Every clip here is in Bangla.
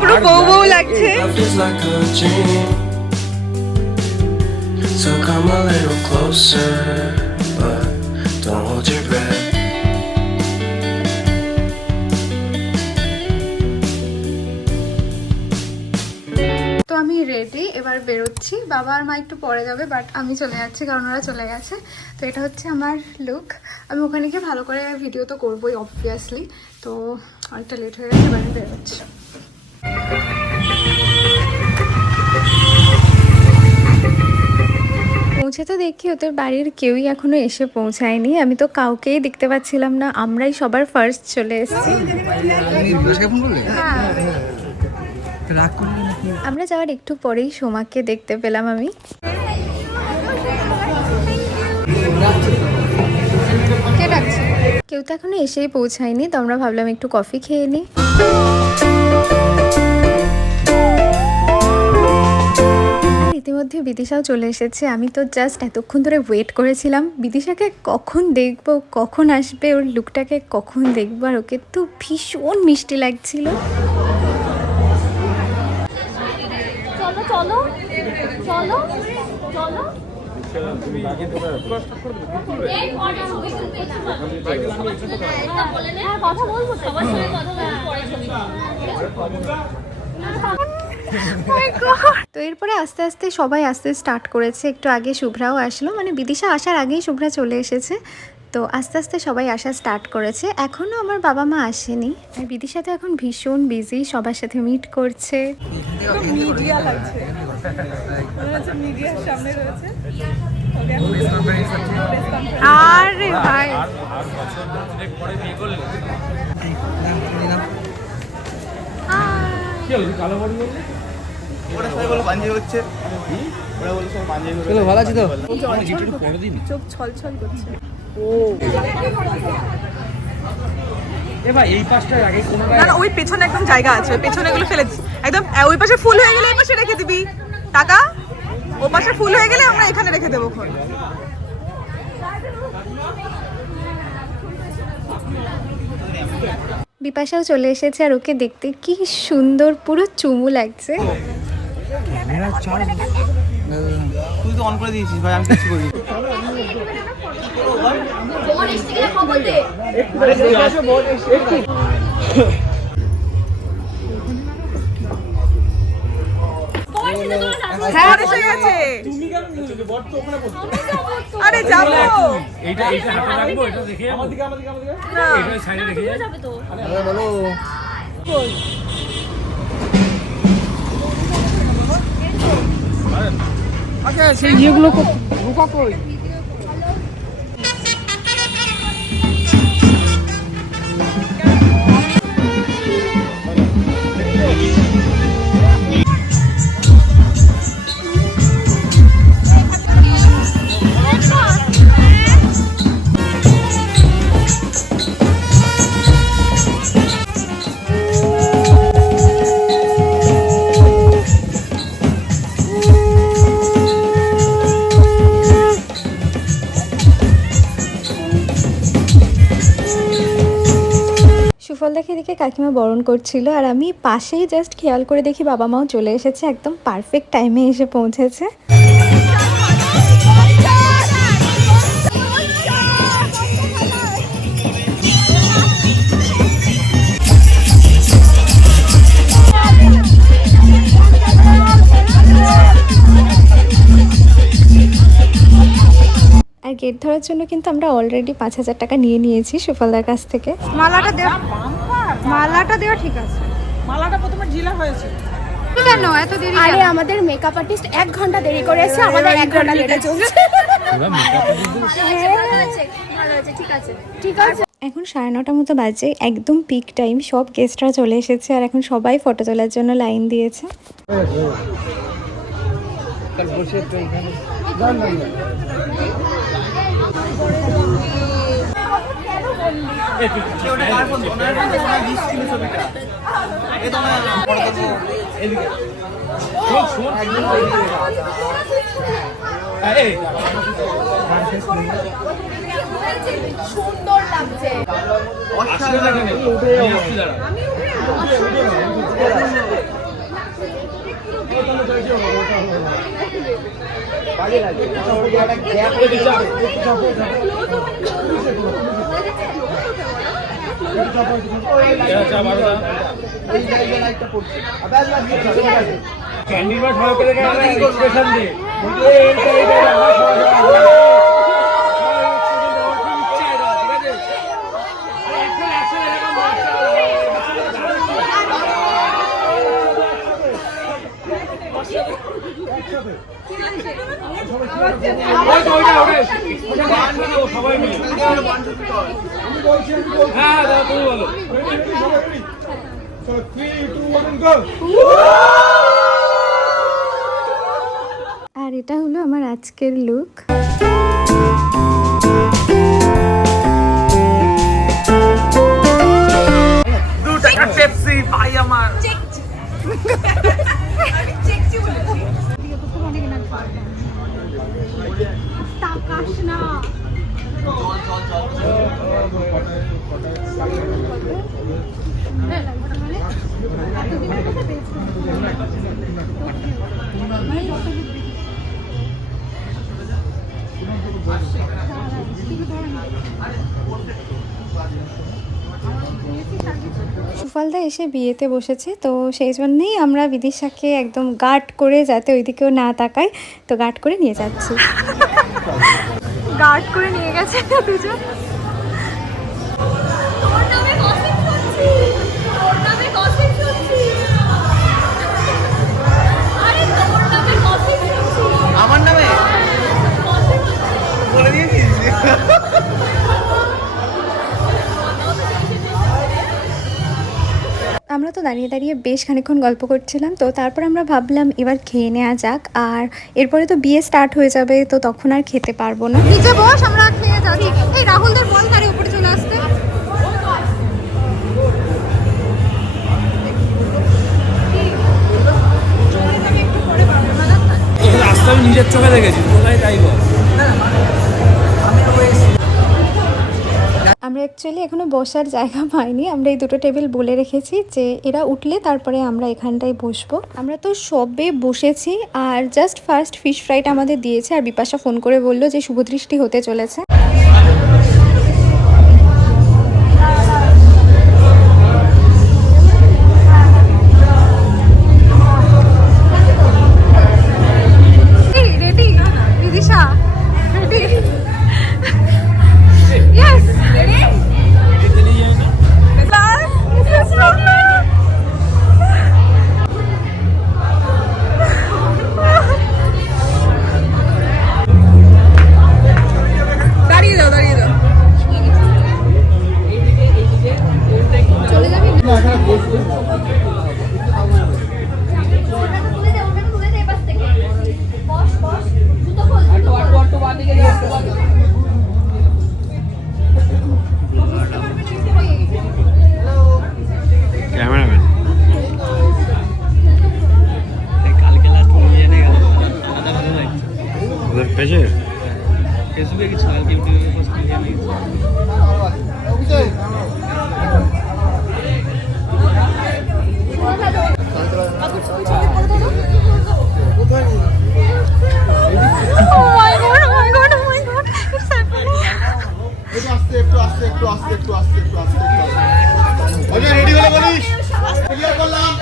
পুরো বউ বউ লাগছে। So come a little closer, but don't hold your breath. তো আমি রেডি, এবার বেরোচ্ছি। বাবা আর মা একটু পরে যাবে, বাট আমি চলে যাচ্ছি কারণ ওরা চলে গেছে। তো এটা হচ্ছে আমার লুক। আমি ওখানে গিয়ে ভালো করে ভিডিও তো করবোই অবভিয়াসলি। তো অনেকটা লেট হয়ে গেছে, এবার আমি বেরোচ্ছি। পৌঁছে তো দেখি ওদের বাড়ির কেউই এখনো এসে পৌঁছায়নি। আমি তো কাউকেই দেখতে পাচ্ছিলাম না, আমরাই সবার ফার্স্ট চলে এসেছি। আমরা যাওয়ার একটু পরেই সোমাকে দেখতে পেলাম আমি। কে ডাকছে? কেউ তো এখনো এসেই পৌঁছায়নি, তো আমরা ভাবলাম একটু কফি খেয়ে নিই। ইতিমধ্যে বিদিশাও চলে এসেছে। আমি তো জাস্ট এতক্ষণ ধরে ওয়েট করেছিলাম বিদিশাকে কখন দেখবো, কখন আসবে, ওর লুকটাকে কখন দেখবো। আর ওকে তো ভীষণ মিষ্টি লাগছিল। চলো চলো চলো চলো কথা বলবো, সবার সঙ্গে কথা বলবো। তো এরপরে আস্তে আস্তে সবাই আসতে স্টার্ট করেছে। একটু আগে শুভ্রাও আসলো, মানে বিদিশা আসার আগেই শুভ্রা চলে এসেছে। তো আস্তে আস্তে সবাই আসা স্টার্ট করেছে। এখনও আমার বাবা মা আসেনি। আর বিদিশা তো এখন ভীষণ বিজি, সবার সাথে মিট করছে। মিডিয়া লাগছে, মিডিয়ার সামনে রয়েছে। আরে ভাই চোখ ছলছল করছে। না ওই পেছনে একদম জায়গা আছে, ওই পেছনে গুলো ফেলে দিস একদম। ওই পাশে ফুল হয়ে গেলে এই পাশে রেখে দিবি টাকা, ও পাশে ফুল হয়ে গেলে আমরা এখানে রেখে দেবো। বিপাশাও চলে এসেছে, আর ওকে দেখতে কি সুন্দর, পুরো চুমু লাগছে। তুই তো অন করে দিয়েছিস ভাই, আমি কিছু করি। হ্যাঁ এসে গেছে। আরে যাবো, এইটা হাতে রাখবো, এটা দেখে আমাদিকে না এটা সাইডে রেখে যাবে তো। আরে বলো আচ্ছা সেই ইয়েগুলো রুকা কই? সুফল দেখে দেখে কাকিমা বরণ করছিল, আর আমি পাশেই জাস্ট খেয়াল করে দেখি বাবা মাও চলে এসেছে, একদম পারফেক্ট টাইমে এসে পৌঁছেছে। আর গেট ধরার জন্য কিন্তু আমরা অলরেডি 5,000 টাকা নিয়ে নিয়েছি সুফলদার কাছ থেকে। মালাটা দেওয়া ঠিক আছে। মালাটা প্রথমে ঢিলা হয়েছে কেন এত দেরি? আরে আমাদের মেকআপ আর্টিস্ট 1 ঘন্টা দেরি করে এসেছে, আমাদের 1 ঘন্টা লেটে চলছে। ভালো আছে, ঠিক আছে ঠিক আছে। এখন 9:30 মতো বাজে, একদম পিক টাইম। সব গেস্টরা চলে এসেছে, আর এখন সবাই ফটো তোলার জন্য লাইন দিয়েছে। সুন্দর লাগছে। ক্যান্ডিড বা সবাইকে দেখে আমরা এক্সপ্রেশন দিই সবাই মিলে হ্যাঁ দাদা তুমি বলো 3, 2, 1 go আর এটা হলো আমার আজকের লুক। পেপসি ভাই আমার সুফলদা এসে বিয়েতে বসেছে, তো সেই জন্যেই আমরা বিদিশাকে একদম গার্ড করে, যাতে ওইদিকেও না তাকায়, তো গার্ড করে নিয়ে যাচ্ছি। গার্ড করে নিয়ে গেছে দুজন। আমার নামে বলে দিয়েছিস আমরা তো দাঁড়িয়ে দাঁড়িয়ে বেশ খানিকক্ষণ গল্প করছিলাম, তো তারপর আমরা ভাবলাম এবার খেয়ে নেওয়া যাক, আর এরপরে তো বিয়ে স্টার্ট হয়ে যাবে, তো তখন আর খেতে পারবো না। নিচে বস, আমরা খেয়ে যাচ্ছি। এই রাহুলদের বল গাড়ি উপরে চলে আসতে। রাস্তা আমি নিজের চোখে দেখেছি, কোথায় তাই বল। আমরা অ্যাকচুয়ালি এখনো বসার জায়গা পাইনি, আমরা এই দুটো টেবিল বলে রেখেছি যে এরা উঠলে তারপরে আমরা এখানটায় বসবো। আমরা তো সবে বসেছি, আর জাস্ট ফার্স্ট ফিশ ফ্রাইটা আমাদের দিয়েছে, আর বিপাশা ফোন করে বললো যে শুভদৃষ্টি হতে চলেছে। ক্যামেরাম্যান ওদের পেজে ফেসবুকে কিছু কালকে ইউটিউবে পোস্ট করে রেডি হলে বলিস ক্লিয়ার করলাম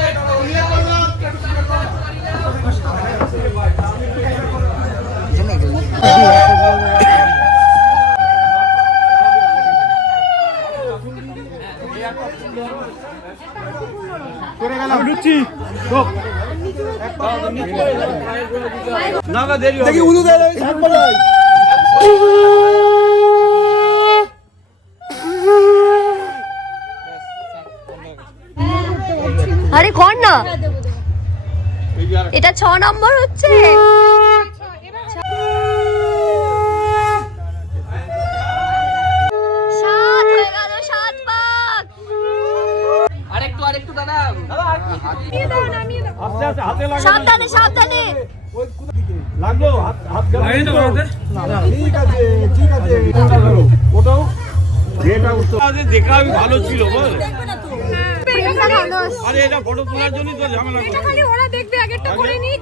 করে গেলাম ঢুকছি না দেরি হবে দেখি উদু দেয় থাকবো না আরে কর না, এটা 6 নম্বর হচ্ছে। আরেকটু দাদা আস্তে আস্তে হাতে লাগা সাবধানে সাবধানে লাগলো আগে তো বলতে ঠিক আছে ঠিক আছে ওটাও যেটা উত্তর দেখা ভালো ছিল বল ভালো আছে আরে এটা ফটো তোলার জন্যই তো ঝামেলা এটা খালি ওরা দেখবে আগেরটা করে নি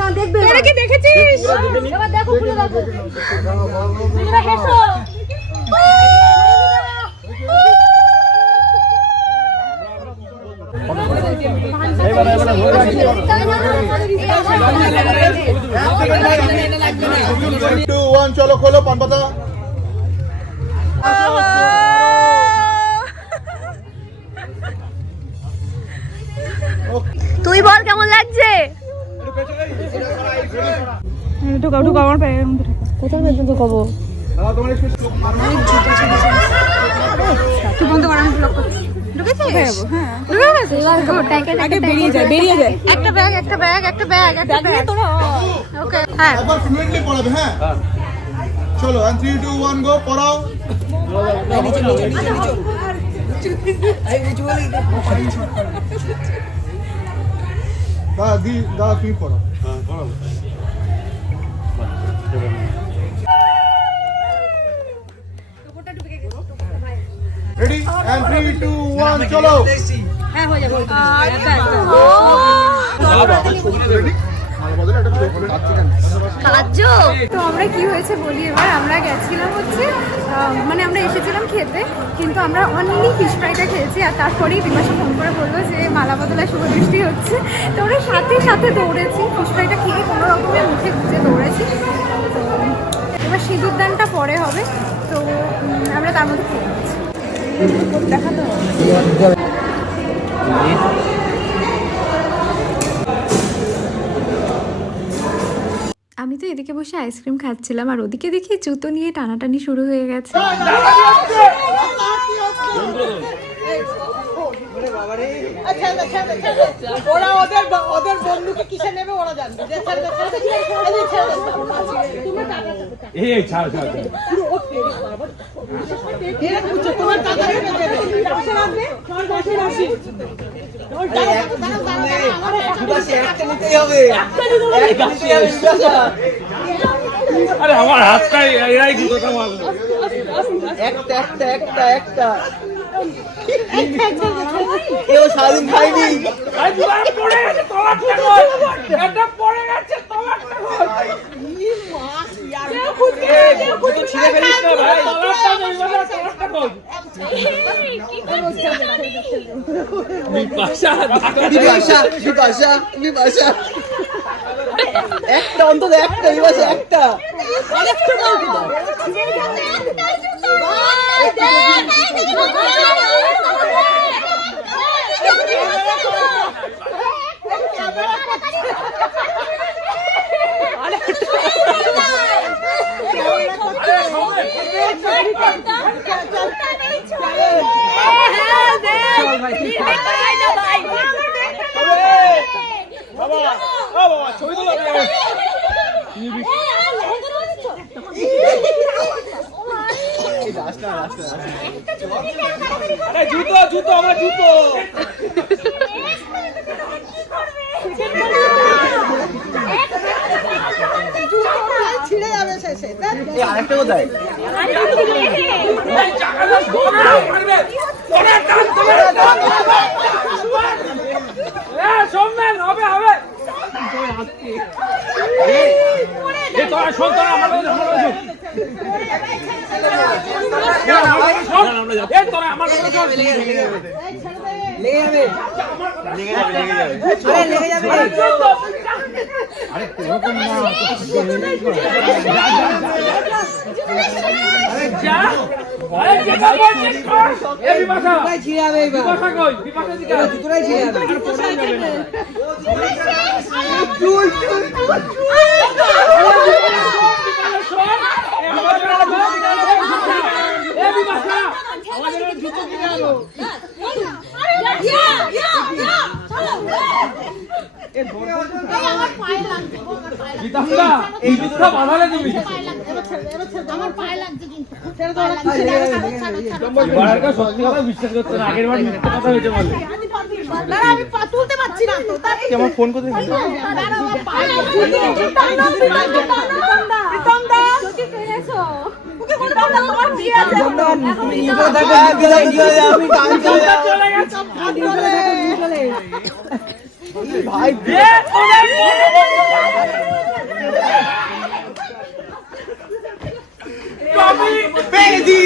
না দেখবে তোরা কি দেখেছিস এবার দেখো খুলে দেখো তোমরা হেসো টু ওয়ান চলো খোলো পান পাতা তুই বল কেমন লাগছে ঢুকাও ঢুকাও আমার পায়ে কোথায় পর্যন্ত কব তুই বন্ধ কর আমি ব্লক করছি ঢুকেছে হ্যাঁ আগে বেরিয়ে যায় একটা ব্যাগ তোরা ওকে হ্যাঁ একবার ফ্লুয়েন্টলি পড়াবে হ্যাঁ চলো 3 2 1 গো পড়াও দা তুমি পড়াও হ্যাঁ পড়াও রেডি এন্ড 3 2 1 চলো হ্যাঁ হয়ে যাবে রেডি মাল বদলে একটা ফ্লো করে কাজ তো আমরা কি হয়েছে বলি এবার আমরা গেছিলাম হচ্ছে মানে আমরা এসেছিলাম খেতে কিন্তু আমরা অনলি ফিশ ফ্রাইটা খেয়েছি আর তারপরেই বিপাশা ফোন করে বললো যে মালা বদলায় শুভ বৃষ্টি হচ্ছে তো ওরা সাথে সাথে দৌড়েছি ফিশ ফ্রাইটা খেয়ে কোনো রকমের মুখে গুঁজে দৌড়েছি তো এবার সিঁদুর দানটা পরে হবে তো আমরা তার মধ্যে খেয়ে নিচ্ছি দেখাতে হবে আমি তো এদিকে বসে আইসক্রিম খাচ্ছিলাম আর ওদিকে দেখি জুতো নিয়ে টানাটানি শুরু হয়ে গেছে ওরা ওদের বন্ধুকে কিসে নেবে ওরা জানবে এই ছাড় ছাড় তোমার টাকা আরে আমার হাতটাই এরাই কি কথা বললো একটা একটা একটা একটা কেউ সারাদিন খাইনি পড়ে গেছে তোমারটা কই এটা পড়ে গেছে তোমারটা কই তো ছিঁড়ে ফেলিস না ভাই তোমারটা কই বিপাশা একটা অন্তত একটা বিপাশা একটা আরেকটা ছবি তোলা জুতো জুতো আমার জুতো ছিঁড়ে যাবে শেষে আরেকটা কোথায় সোমবার হবে হবে তোরা শোন তোরা আমার তোরা আমার লেগে যাবে এই জুতা বাঁধালে তুমি সত্যি কথা বিশ্বাস করতে না আগের বার মিথ্যা কথা হয়েছে বলে দাঁড়া, আমি পা তুলতে পারছি না তো। কি আমার ফোন কোথায় গেল? দাঁড়া, আমার পা তুলতে পারছি না। প্রীতম দা, যদি পেরেছো। ওকে বলে দাও না, তোমার বিয়ে আছে। আমি ডান্স চলে গেছে ভাই পেয়েছি।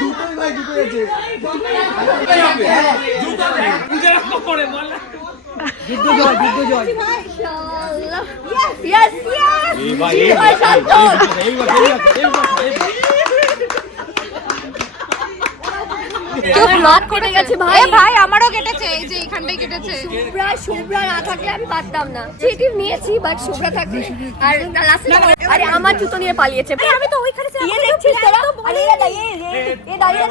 দুটোই ভাই দুটোই আছে। যুদ্ধ জয় যুদ্ধ জয়। Yes, yes. তো ব্লক কেটে গেছে ভাই। ভাই আমারও কেটেছে, এই যে এখানটাই কেটেছে। শুভ্রা না থাকলে আমি পারতাম না। চিটিভ নিয়েছি বাট শুভ্রা থাকলে আর লাস্টে আরে আমার জুতো নিয়ে পালিয়েছে। আমি তো ওইখানে ইয়ে দেখছিস তোরা? আরে এ দাঁড়িয়ে গেম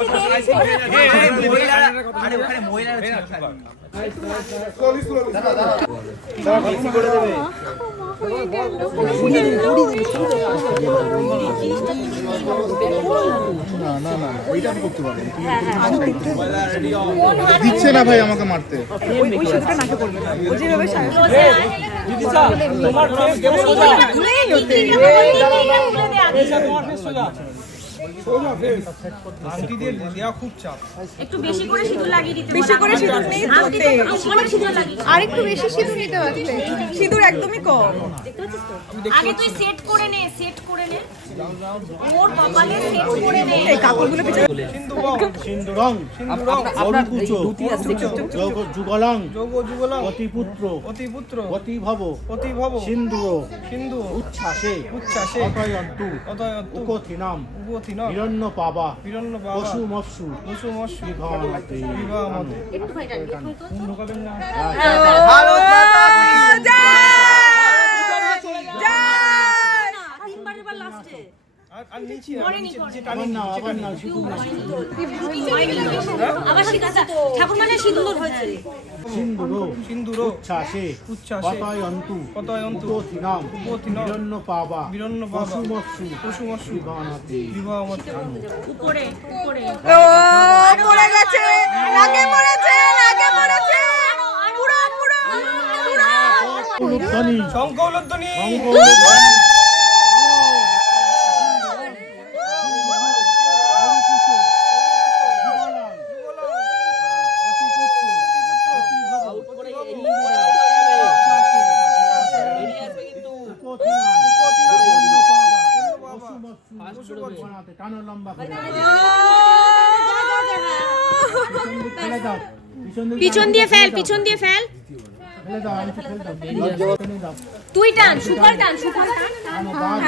আরে ওখানে মহিলারা ছিল। দিচ্ছে না ভাই আমাকে মারতে। আন্টিদের দেওয়া খুব চাপ। একটু বেশি করে সিঁদুর লাগিয়ে দিতে। বেশি করে সিঁদুর নেই ধরতে। অনেক সিঁদুর লাগিয়ে। আর একটু বেশি সিঁদুর নিতে পারতে। সিঁদুর একদমই কম। আগে তুই সেট করে নে। ওর কপালে সেট করে নে। এই কাপড়গুলো পিছনে সিন্ধুরং অরুকুচ যুগলং অতিপুত্র অতিপুত্র অতিভব অতিভব সিন্ধুর সিন্ধু উচ্ছ্বাসে উচ্ছ্বাসে অতয়ন্তু অতয়ন্তু উকথিনাম উপথিনম হিরণ্য পাবা হিরণ্য বাবা পশু মৎস্যু পশুমস্যু বিভামতে বিবাহ মতে। একটু ভাই টান ঢোকাবেন না। ভারত মাতা কি জয় জয়। তিনবারের বার লাস্টে আর নিচে নিচে আবার না আবার না শুধু না আবার শিখাচ্ছে ঠাকুর মানে সিঁদুর হয়েছে। সিন্ধুর সিন্ধুর উচ্ছ্বাসে উচ্ছ্বাসে অতয়ন্তু অতয়ন্তু উপথিনাম উপথিনম হিরণ্য পাবা হিরণ্য বাবা পশু মৎস্যু পশুমস্যু বিভামতে বিবাহ মতে। উপরে উপরে ও পড়ে গেছে, লাগে মরেছে, লাগে মরেছে। পুরো পুরো পুরো উলুধ্বনি শঙ্খ উলুধ্বনি। টানো লম্বা করে ফেলে দাও পিছন দিয়ে ফেল ফেল ফেলে দাও আমি ফেলে দাও ফেলে দাও তুই টান সুপার টান সুপার টান টানো বাঁধ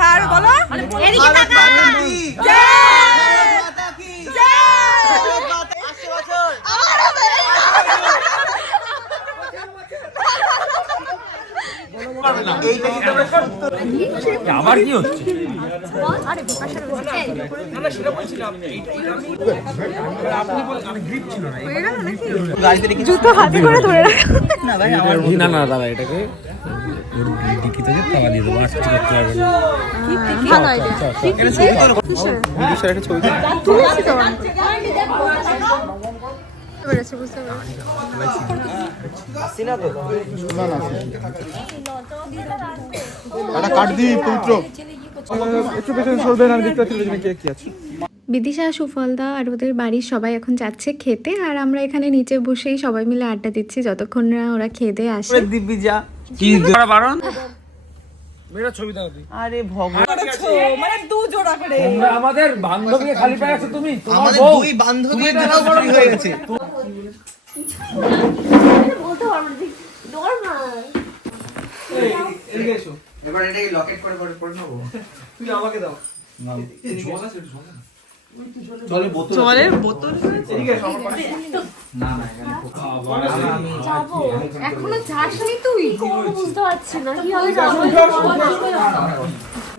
ধার বলো। এদিকে তাকা আবার কি হচ্ছে? আরে বিপাশা রয়েছে জুতো হাতে করে ধরে রাখো। না ভাই আমার না না দাদা এটাকে ওর ডিকি থেকে তালা দিয়ে দেবো, আসতে করতে পারবে না। ভিডিও স্যার একটা ছবি দাও। একটা কাট দি পবিত্র একটু পেছনে সরবেন, আমি দেখতে পাচ্ছি পেছনে কি আছে। বিদিশা সুফলদা আর ওদের বাড়ির সবাই এখন যাচ্ছে খেতে, আর আমরা এখানে নিচে বসেই সবাই মিলে আড্ডা দিচ্ছি যতক্ষণ না ওরা খেতে আসে। দিব্যি যা কি করা বারণ? মেয়েরা ছবি দাও তুই। আরে ভগবান মানে দু জোড়া করে। তোমরা আমাদের বান্ধবীকে খালি পায়ে আছো তুমি। তোমার আমাদের বউ দুই বান্ধবীর জন্য চুরি হয়ে গেছে। বলতে পারবো না নরমাল এদিকে এসো। এবার এটাকে লকেট করে করে নেবো। তুই আমাকে দাও। জলের বোতল জলের বোতল এদিকে সবার পাশে। না না এখানে এখনো যাসনি তুই? বুঝতে পারছি না কিভাবে যাবো।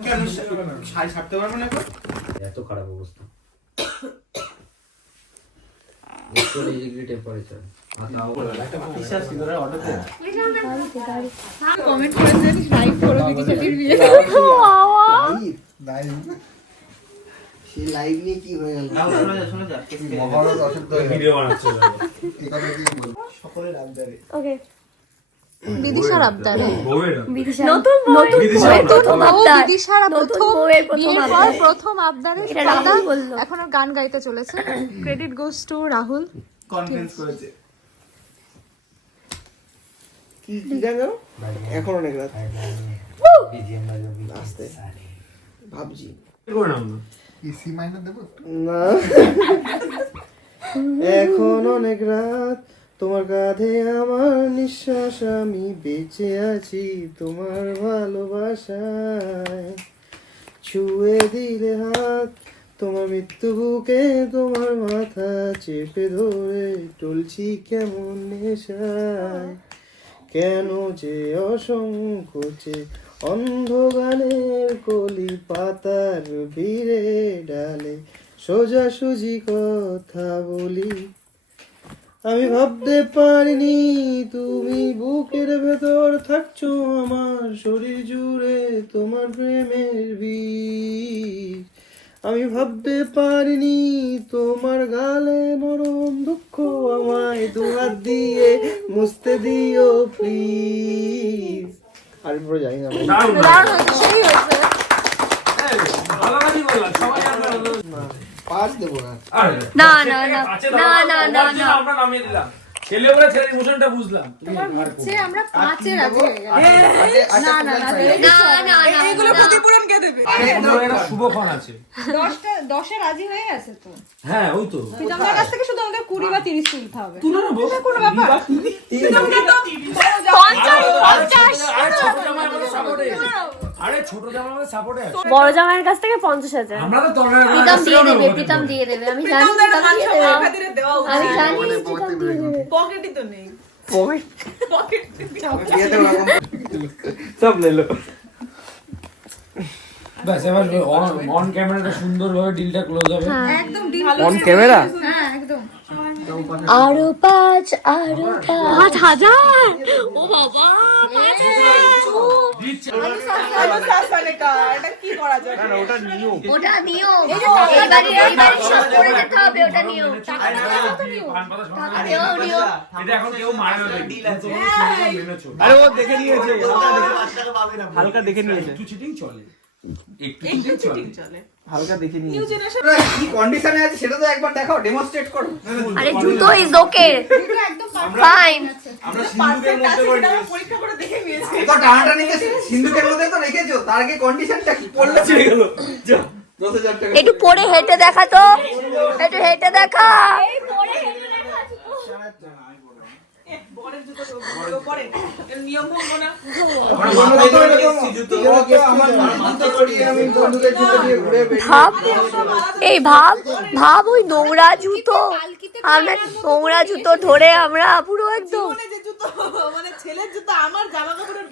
কেন সাই ছাড়তে পারবে না? এত খারাপ অবস্থা টেম্পারেচার কমেন্ট করেছেন লাইভ করো বিদিশাটির বিয়ে। সে লাইভ নিয়ে কি হয়ে গেল? শোনা যা মহাভারত অশুদ্ধ হয়ে গেল। ভিডিও বানাচ্ছে এই কথা কি বলবো? সকলের আবদারে। ওকে বিদিশার আবদার নতুন প্রথম আবদার বিদিশার নতুন প্রথম বউয়ের প্রথম বিয়ের পর আবদার প্রথম আবদারে এটা রাহুল বললো। এখন ওর গান গাইতে চলেছে। Credit goes to Rahul. Conference করেছে। কি জানো? এখন অনেক রাত। আস্তে ভাবছি কি সি মাইনার দেব না। এখন অনেক রাত, তোমার কাঁধে আমার নিঃশ্বাস, আমি বেঁচে আছি তোমার ভালোবাসায়। ছুঁয়ে দিলে হাত, তোমার মৃত্যু বুকে, তোমার মাথা চেপে ধরে টলছি কেমন নেশায়। কেন যে অসংকোচে অন্ধ গানের কলি পাতার ভিড়ে ডালে সোজাসুজি কথা বলি। আমি ভাবতে পারিনি তুমি বুকের ভেতর থাকছো, আমার শরীর জুড়ে তোমার প্রেমের বীজ। আমি ভাবতে পারিনি তোমার গালে নরম দুঃখ, আমায় দুহাত দিয়ে মুছতে দিও প্লিজ। আর পুরো জানি না পাঁচ দেবো না। না না না না না না না আমরা নামিয়ে দিলাম। ছেলে বলে ছেলের ইমোশনটা বুঝলাম। আমরা পাঁচে রাজি হয়ে গেলাম। না না না এইগুলো ক্ষতিপূরণ কে দেবে? একটা শুভ ফল আছে। 10 রাজি হয়ে গেছে তো। হ্যাঁ ওই তো। তোমার কাছ থেকে শুধু আমাদের 20 বা 30 তুলতে হবে। তুলে নেবো। কোনো ব্যাপার। আরে ছোট জামা আমাদের সাপোর্টে আছে। বড় জামাইয়ের কাছ থেকে 50,000 আমরা তো তরকারি প্রীতম দিয়ে দেবে, প্রীতম দিয়ে দেবে। আমি জানি প্রীতম দিয়ে দেবে। খাতিরে দেওয়া আমি জানি প্রীতম দিয়ে দেবে। পকেটই তো নেই। পকেট সব ले लो। ব্যাস এবার অন ক্যামেরাটা সুন্দরভাবে ডিলটা ক্লোজ হবে। একদম ডিল অন ক্যামেরা? হ্যাঁ একদম। আরো 5,000 ও বাবা 5,000 এটা কি করা যায়? না ওটা নিয়ম। ওটা নিও। এইবারে সব করে যেতে হবে, ওটা নিও। টাকা নিও। এটা এখন কেউ মারে না ডিল আছে। আরে ও দেখে নিয়েছে। হালকা দেখে নিয়েছে। একটু চিটিং চলে। একটু একটু চিটিং চিটিং চলে। চলে। হালকা দেখে নিউ নিয়েছে। জেনারেশন কি কন্ডিশনে আছে সেটা তো একবার দেখাও, ডেমনস্ট্রেট করো। আরে জুতো ইজ ওকে এটা একদম ফাইন। আমরা সিন্ধুকের মধ্যে করে আমরা নিয়েছি। পরীক্ষা করে দেখে নিয়েছি। তো টানাটানিতে সিন্ধুকের মধ্যে তো রেখেছো, তার আগে কন্ডিশনটা কি পড়লে ছিড়ে গেল। যা 10,000 টাকা। একটু পরে হেঁটে দেখা তো, একটু হেঁটে দেখা। বরের জুতো তো পরে এর নিয়ম ভঙ্গ না। আমরা মাথায় করে নিয়েছি জুতো। আমার মাথা করিয়ে আমি বন্ধুদের জুতো দিয়ে ঘুরে বেরিয়ে। ভাব ওই নোংরা জুতো, আমরা নোংরা জুতো ধরে আমরা পুরো একদম মানে যে জুতো মানে ছেলের জুতো আমার জামা কাপড়ের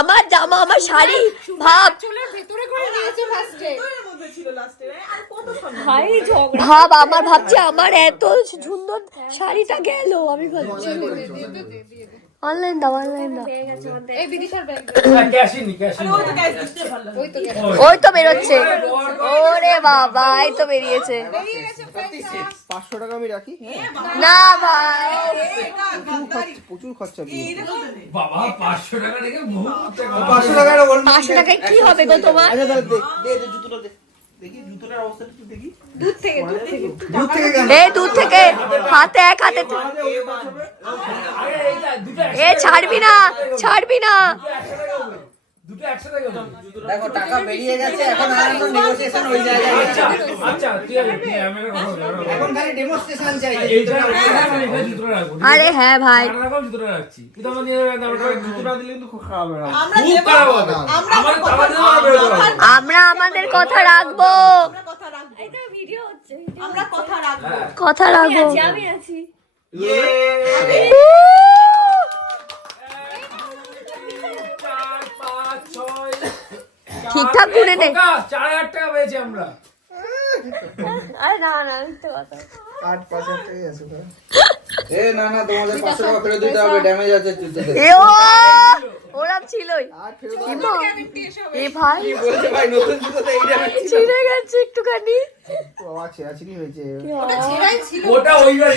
আমার জামা আমার শাড়ি ভাব চুলের ভিতরে করে নিয়েছে ফার্স্টে। এর মধ্যে ছিল লাস্টে। আর কত সম্মান। ভাব আমার ভাবছি আমার এত সুন্দর শাড়িটা গেল। আমি ভাবছি অনলাইন দাও। এই বিদিশার ব্যাগ। ক্যাশিনি ক্যাশিনি। ওই তো গাইস দিতে পারলাম। ওই তো বেরোচ্ছে। ওরে বাবা এই তো বেরিয়েছে। 500 টাকা আমি রাখি। না ভাই প্রচুর খরচা বাবা 500 টাকা রেখে বহুত টাকা। 500 টাকা 500 টাকায় কি হবে গো তোমার? আচ্ছা তাহলে দে জুতোটা দে। দেখি জুতোটার অবস্থাটা একটু দেখি। দূর থেকে দূর থেকে কেন? এই দূর থেকে হাতে এক হাতে আরে এইটা দুটো এ ছাড়বি না দুটো একসাথে গেল। দেখো টাকা বেরিয়ে গেছে, এখন আর কোনো নেগোসিয়েশন ওই জায়গায় নেই। আচ্ছা ঠিক আছে আমি এখন খালি ডেমনস্ট্রেশন চাই। এইটা এইটা জুতোটা রাখবো। আরে হ্যাঁ ভাই আমরা জুতোটা রাখছি। কিন্তু আমরা নিয়ে আমরা জুতোটা দিলে কিন্তু খুব খারাপ হবে। আমরা খুব খারাপ হবে। আমরা আমার বের করো। আমরা আমাদের কথা রাখবো। কথা কথা রাখবো, এটা ভিডিও হচ্ছে, আমরা কথা রাখবো। কথা রাখবো। আমি আছি। ইয়ে 4 5 6 ঠিকঠাক গুনে নে। 4000 টাকা পেয়েছি আমরা। আরে না না, মিথ্যে কথা। 8-5 টাকাই আছে ভাই। এ না না তোমাদের 500 টাকা ফেরত দিতে হবে, ড্যামেজ আছে জুতোতে। এ ও ওরা ছিলই। এ ভাই কি বলছে ভাই, নতুন জুতোতে এই ড্যামেজ ছিল? ছিঁড়ে গেছে একটুখানি। আছে আছে কি হয়েছে? ওটা ওই বাড়ি,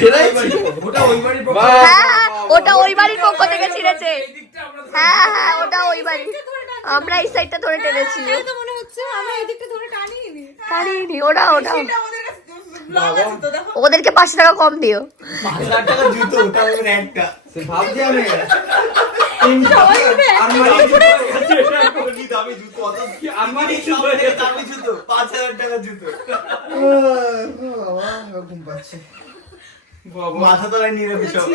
ওটা ওই বাড়ির পক্ষ থেকে। হ্যাঁ ওটা ওই বাড়ির পক্ষ থেকে ছিঁড়েছে। এই দিকটা আমরা হ্যাঁ হ্যাঁ ওটা ওই বাড়ি, আমরা এই সাইডটা ধরে টেনেছি। তো মনে হচ্ছে আমরা এই দিকটা ধরে টানিয়ে নি। টানিনি, ওটা ওটা এটা আমাদের কাছে ব্লগ আছে তো, দেখো। ওদেরকে 500 টাকা কম দিও। 5000 টাকা জুতো, ওটা ওর একটা। সে ভাবছি আমি আরমানি দামি জুতো, অত আরমানি দামি জুতো, 5000 টাকা জুতো। বাবা ঘুম পাচ্ছে। মাথা তলায় নিয়ে রেখে সব।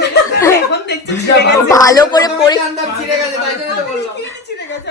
এখন দেখছি ছিঁড়ে গেছে। ভালো করে পরি ছিঁড়ে গেছে, তাই জন্য তো বললাম। ছিঁড়ে গেছে।